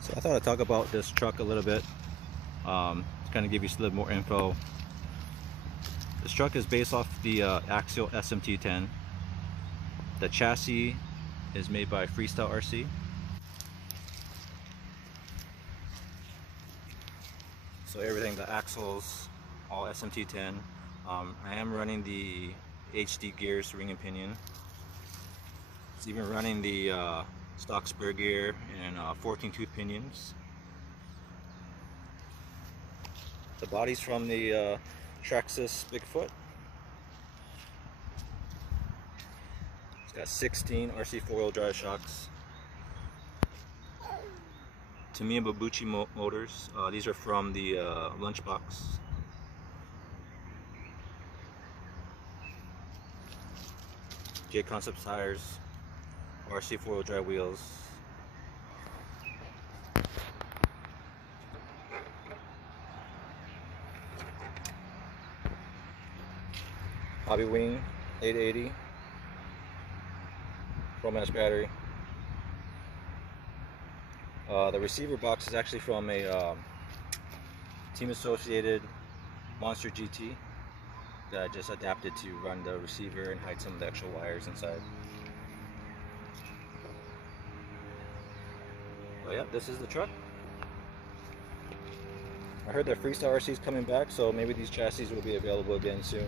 So I thought I'd talk about this truck a little bit, to kind of give you a little more info. This truck is based off the Axial SMT10. The chassis is made by Freestyle Rc. So everything, the axles, all SMT10. I am running the HD gears, ring and pinion. It's even running the stock spare gear and 14 tooth pinions. The body's from the Traxxas Bigfoot. It's got 16 RC 4-wheel drive shocks. Tamiya Babuchi motors. These are from the Lunchbox. J Concept tires. RC 4-wheel drive wheels. Hobby Wing 880. Chrome battery. The receiver box is actually from a Team Associated Monster GT that I just adapted to run the receiver and hide some of the extra wires inside. But yeah, this is the truck. I heard that Freestyle RC is coming back, so maybe these chassis will be available again soon.